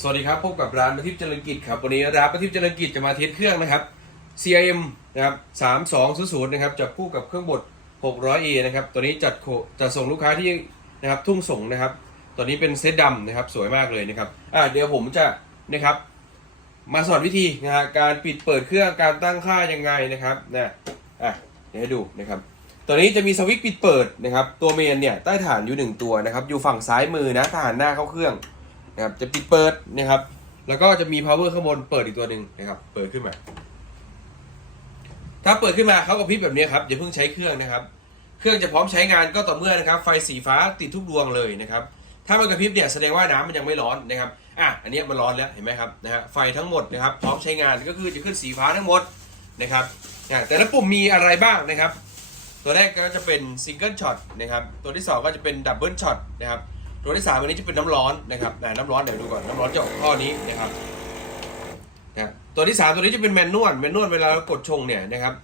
สวัสดีครับ พบกับร้านประทิปเจริญกิจครับ วันนี้ร้านประทิปเจริญกิจจะมาเทสเครื่องนะครับ CIM นะครับ3200นะครับจับคู่กับเครื่องบด 600A นะครับตัวนี้จัดโคจัดส่งลูกค้าที่นะครับทุ่งส่งนะครับตัวนี้เป็นเซตดำนะครับสวยมากเลยนะครับอ่าเดี๋ยวผมจะนะครับมาสอนวิธีนะฮะการปิดเปิดเครื่องการตั้งค่ายังไงนะครับนะอะเดี๋ยวให้ดูนะครับตัวนี้จะมีสวิตช์ปิดเปิดนะครับตัวเมนเนี่ยใต้ฐานอยู่หนึ่งตัวนะครับอยู่ฝั่งซ้ายมือนะถ้าหันหน้าเข้าเครื่อง นะครับจะปิดเปิดนะครับ แล้วก็จะมี power ข้างบนเปิดอีกตัวหนึ่งนะครับ เปิดขึ้นมา ถ้าเปิดขึ้นมาเขาก็พริบแบบนี้ครับอย่าเพิ่งใช้เครื่องนะครับ เครื่องจะพร้อมใช้งานก็ต่อเมื่อนะครับ ไฟสีฟ้าติดทุกดวงเลยนะครับ ถ้ามันกระพริบเนี่ยแสดงว่าน้ำมันยังไม่ร้อนนะครับอะอันนี้มันร้อนแล้วเห็นไหมครับนะฮะไฟทั้งหมดนะครับ พร้อมใช้งานก็คือจะขึ้นสีฟ้าทั้งหมดนะครับแต่ละปุ่มมีอะไรบ้างนะครับ ตัวแรกก็จะเป็นซิงเกิลช็อตนะครับ ตัวที่ 2 ก็จะเป็นดับเบิลช็อตนะครับ ตัวที่3อันนี้จะเป็นน้ำร้อนนะครับอ่น้ำร้อนเดี๋ยวดูก่อนน้ำร้อนจะออกข้อนี้นะครับนะตัวที่3ตัวนี้จะเป็นแมนนวลแมนนวลเวลาเรากดชงเนี่ยนะครับ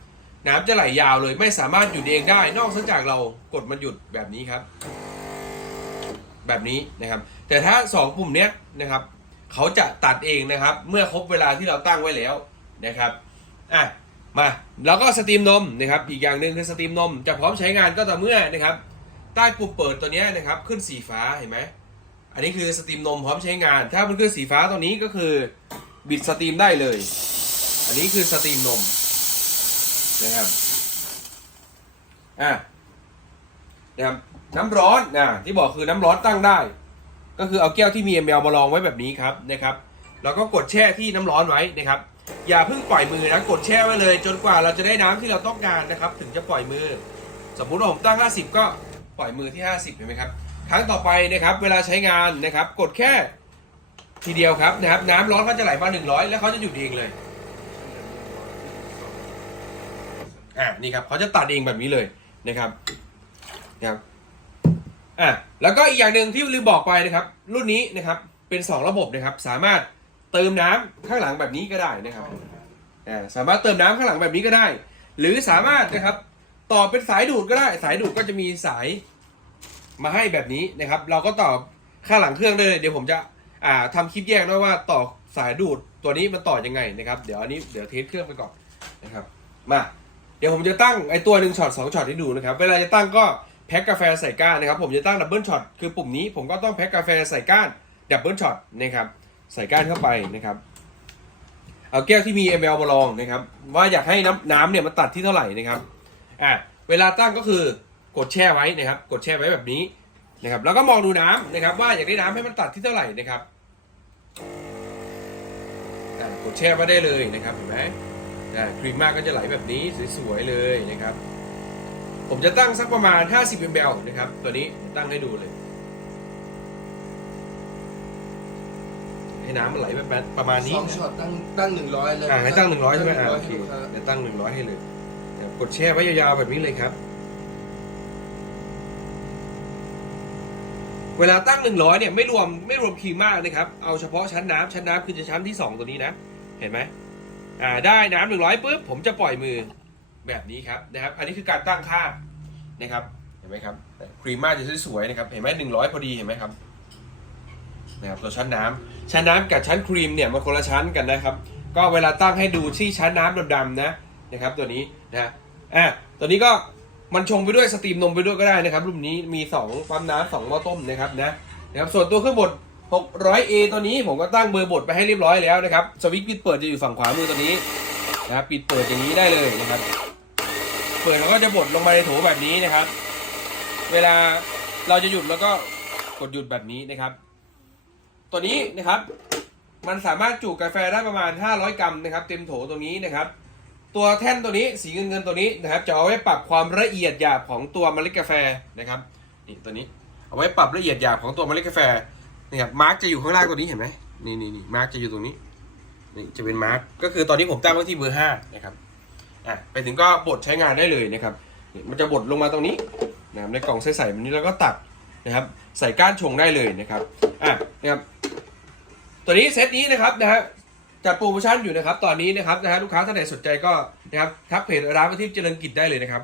น้ำจะไหลยาวเลยไม่สามารถหยุดเองได้ นอกจากเรากดมันหยุดแบบนี้ครับ แบบนี้นะครับ แต่ถ้า 2 ปุ่มเนี้ยนะครับเขาจะตัดเองนะครับ เมื่อครบเวลาที่เราตั้งไว้แล้วนะครับอะมาแล้วก็สตรีมนมนะครับอีกอย่างหนึ่งคือสตรีมนมจะพร้อมใช้งานก็ต่อเมื่อนะครับ ใต้ปุ่มเปิดตัวนี้นะครับขึ้นสีฟ้าเห็นไหมอันนี้คือสตรีมนมพร้อมใช้งาน ถ้ามันขึ้นสีฟ้าตรงนี้ก็คือบิดสตรีมได้เลย อันนี้คือสตรีมนมนะครับอะนะครับน้ำร้อนนะที่บอกคือน้ำร้อนตั้งได้ ก็คือเอาแก้วที่มี ml มาลองไว้แบบนี้ครับนะครับแล้วก็กดแช่ที่น้ำร้อนไว้นะครับ อย่าเพิ่งปล่อยมือนะกดแช่ไว้เลย จนกว่าเราจะได้น้ำที่เราต้องการนะครับ ถึงจะปล่อยมือ สมมุติว่าผมตั้ง 50 ก็ ปล่อยมือที่ 50เห็นไหมครับครั้งต่อไปนะครับเวลาใช้งานนะครับกดแค่ทีเดียวครับนะครับน้ำร้อนเขาจะไหลมา 100 แล้วเขาจะหยุดเองเลยอะนี่ครับเขาจะตัดเองแบบนี้เลยนะครับนะครับอะแล้วก็อีกอย่างหนึ่งที่ลืมบอกไปนะครับ รุ่นนี้นะครับเป็น 2 ระบบนะครับ สามารถเติมน้ำข้างหลังแบบนี้ก็ได้นะครับอ่าสามารถเติมน้ำข้างหลังแบบนี้ก็ได้ หรือสามารถนะครับต่อเป็นสายดูดก็ได้ สายดูดก็จะมีสาย มาให้แบบนี้นะครับ เราก็ต่อข้างหลังเครื่องได้เลย เดี๋ยวผมจะอ่าทำคลิปแยกด้วยว่าต่อสายดูดตัวนี้มันต่อยังไงนะครับ เดี๋ยวอันนี้เดี๋ยวเทสเครื่องไปก่อนนะครับ มาเดี๋ยวผมจะตั้งไอตัวหนึ่งช็อตสองช็อตให้ดูนะครับ เวลาจะตั้งก็แพ็คกาแฟใส่ก้านนะครับ ผมจะตั้งดับเบิลช็อตคือปุ่มนี้ผมก็ต้องแพ็คกาแฟใส่ก้านดับเบิลช็อตนะครับ ใส่ก้านเข้าไปนะครับ เอาแก้วที่มี ml มาลองนะครับ ว่าอยากให้น้ำน้ำเนี่ยมันตัดที่เท่าไหร่นะครับ อะเวลาตั้งก็คือ กดแช่ไว้นะครับ กดแช่ไว้แบบนี้นะครับ แล้วก็มองดูน้ำนะครับ ว่าอยากได้น้ำให้มันตัดที่เท่าไหร่นะครับอะกดแช่ไว้ได้เลยนะครับเห็นไหมอะครีมมากก็จะไหลแบบนี้สวยๆเลยนะครับ ผมจะตั้งสักประมาณ 50 ml นะครับ ตัวนี้ตั้งให้ดูเลย ให้น้ำมันไหลแบบประมาณนี้สองช็อตตั้งตั้งหนึ่งร้อยเลยอ่าให้ตั้งหนึ่งร้อยใช่ไหมอ่าโอเคให้ลูกค้าเดี๋ยวตั้งหนึ่งร้อยให้เลยเดี๋ยวกดแช่ไว้ยาวๆแบบนี้เลยครับ เวลาตั้งหนึ่งร้อยเนี่ยไม่รวมไม่รวมครีมมากนะครับ เอาเฉพาะชั้นน้ำชั้นน้ำคือจะชั้นที่สองตัวนี้นะ เห็นไหมอ่าได้น้ำหนึ่งร้อยปุ๊บผมจะปล่อยมือแบบนี้ครับนะครับ อันนี้คือการตั้งค่านะครับ เห็นไหมครับครีมมากจะสวยๆนะครับ เห็นไหมหนึ่งร้อยพอดีเห็นไหมครับนะครับตัวชั้นน้ำชั้นน้ำกับชั้นครีมเนี่ยมันคนละชั้นกันนะครับ ก็เวลาตั้งให้ดูที่ชั้นน้ำดำๆนะนะครับ ตัวนี้นะอะตัวนี้ก็ มันชงไปด้วยสตรีมนมไปด้วยก็ได้นะครับ รุ่นนี้มี2ปั๊มน้ำสองหม้อต้มนะครับนะนะครับส่วนตัวเครื่องบด 600A ตัวนี้ผมก็ตั้งเบอร์บดไปให้เรียบร้อยแล้วนะครับสวิตช์ปิดเปิดจะอยู่ฝั่งขวามือตัวนี้นะครับปิดเปิดอย่างนี้ได้เลยนะครับ เปิดแล้วก็จะบดลงมาในโถแบบนี้นะครับ เวลาเราจะหยุดแล้วก็กดหยุดแบบนี้นะครับ ตัวนี้นะครับ มันสามารถจุกาแฟได้ประมาณ 500 กรัมนะครับ เต็มโถตรงนี้นะครับ ตัวแท่นตัวนี้สีเงินเงินตัวนี้นะครับจะเอาไว้ปรับความละเอียดหยาบของตัวเมล็ดกาแฟนะครับนี่ตัวนี้เอาไว้ปรับละเอียดหยาบของตัวเมล็ดกาแฟนี่ครับมาร์กจะอยู่ข้างล่างตัวนี้เห็นไหมนี่นี่นี่มาร์กจะอยู่ตรงนี้นี่จะเป็นมาร์กก็คือตอนนี้ผมตั้งไว้ที่เบอร์ห้านะครับอะไปถึงก็บดใช้งานได้เลยนะครับมันจะบดลงมาตรงนี้นะครับในกล่องใส่ๆแบบนี้แล้วก็ตัดนะครับ ใส่ก้านชงได้เลยนะครับอะนะครับตัวนี้เซตนี้นะครับนะฮะ จัดโปรโมชั่นอยู่นะครับ ตอนนี้นะครับนะฮะลูกค้าท่านไหนสนใจก็นะครับทักเพจร้านประทีปเจริญกิจได้เลยนะครับ